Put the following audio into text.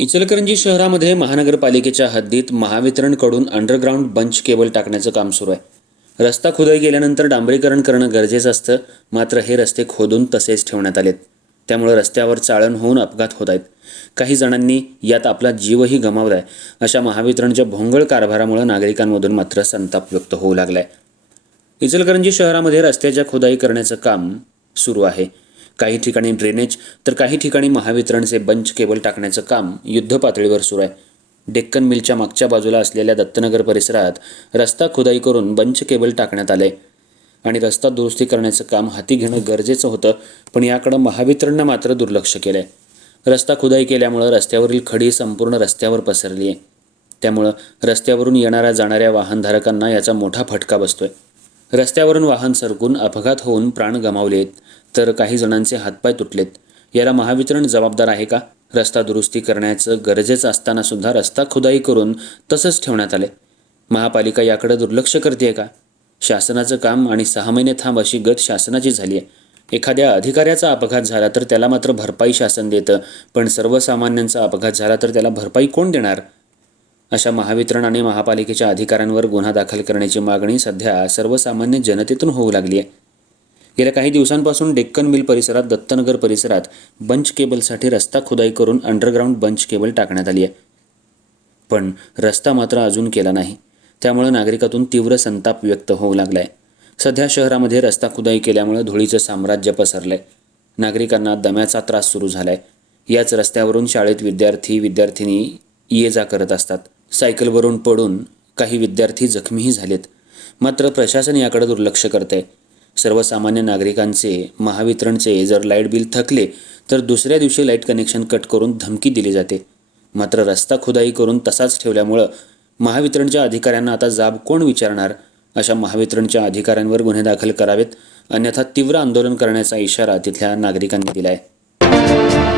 इचलकरंजी शहरामध्ये महानगरपालिकेच्या हद्दीत महावितरणकडून अंडरग्राऊंड बंच केबल टाकण्याचं काम सुरू आहे. रस्ता खुदाई गेल्यानंतर डांबरीकरण करणं गरजेचं असतं मात्र हे रस्ते खोदून तसेच ठेवण्यात आलेत. त्यामुळे रस्त्यावर चाळण होऊन अपघात होत आहेत. काही जणांनी यात आपला जीवही गमावलाय अशा महावितरणच्या भोंगळ कारभारामुळे नागरिकांमधून मात्र संताप व्यक्त होऊ लागलाय. इचलकरंजी शहरामध्ये रस्त्याच्या खोदाई करण्याचं काम सुरू आहे. काही ठिकाणी ड्रेनेज तर काही ठिकाणी महावितरणचे बंच केबल टाकण्याचं काम युद्धपातळीवर सुरू आहे. डेक्कन मिलच्या मागच्या बाजूला असलेल्या दत्तनगर परिसरात रस्ता खुदाई करून बंच केबल टाकण्यात आले आणि रस्ता दुरुस्ती करण्याचं काम हाती घेणं गरजेचं होतं पण याकडं महावितरणनं मात्र दुर्लक्ष केलंय. रस्ता खुदाई केल्यामुळं रस्त्यावरील खडी संपूर्ण रस्त्यावर पसरली आहे त्यामुळं रस्त्यावरून येणाऱ्या जाणाऱ्या वाहनधारकांना याचा मोठा फटका बसतोय. रस्त्यावरून वाहन सरकून अपघात होऊन प्राण गमावले आहेत तर काही जणांचे हातपाय तुटलेत. याला महावितरण जबाबदार आहे का? रस्ता दुरुस्ती करण्याचं गरजेचं असताना सुद्धा रस्ता खुदाई करून तसंच ठेवण्यात आले. महापालिका याकडे दुर्लक्ष करते का? शासनाचं काम आणि सहा महिने थांब अशी गत शासनाची झाली आहे. एखाद्या अधिकाऱ्याचा अपघात झाला तर त्याला मात्र भरपाई शासन देतं पण सर्वसामान्यांचा अपघात झाला तर त्याला भरपाई कोण देणार? अशा महावितरण आणि महापालिकेच्या अधिकाऱ्यांवर गुन्हा दाखल करण्याची मागणी सध्या सर्वसामान्य जनतेतून होऊ लागली आहे. गेल्या काही दिवसांपासून डेक्कन मिल परिसरात दत्तनगर परिसरात बंच केबलसाठी रस्ता खुदाई करून अंडरग्राऊंड बंच केबल टाकण्यात आली आहे. पण रस्ता मात्र अजून केला नाही. त्यामुळे नागरिकातून तीव्र संताप व्यक्त होऊ लागलाय. सध्या शहरामध्ये रस्ता खुदाई केल्यामुळे धुळीचं साम्राज्य पसरलंय. नागरिकांना दम्याचा त्रास सुरू झालाय. याच रस्त्यावरून शाळेत विद्यार्थी विद्यार्थिनी ये जा करत असतात. सायकलवरून पडून काही विद्यार्थी जखमीही झालेत. मात्र प्रशासन याकडे दुर्लक्ष करते सर्वसामान्य नागरिकांचे महावितरणचे जर लाइट बिल थकले तर दुसऱ्या दिवशी लाइट कनेक्शन कट करून धमकी दिली जाते. मात्र रस्ता खुदाई करून तसाच ठेवल्यामुळं महावितरणच्या अधिकाऱ्यांना आता जाब कोण विचारणार? अशा महावितरणच्या अधिकाऱ्यांवर गुन्हे दाखल करावेत अन्यथा तीव्र आंदोलन करण्याचा इशारा तिथल्या नागरिकांनी दिला आहे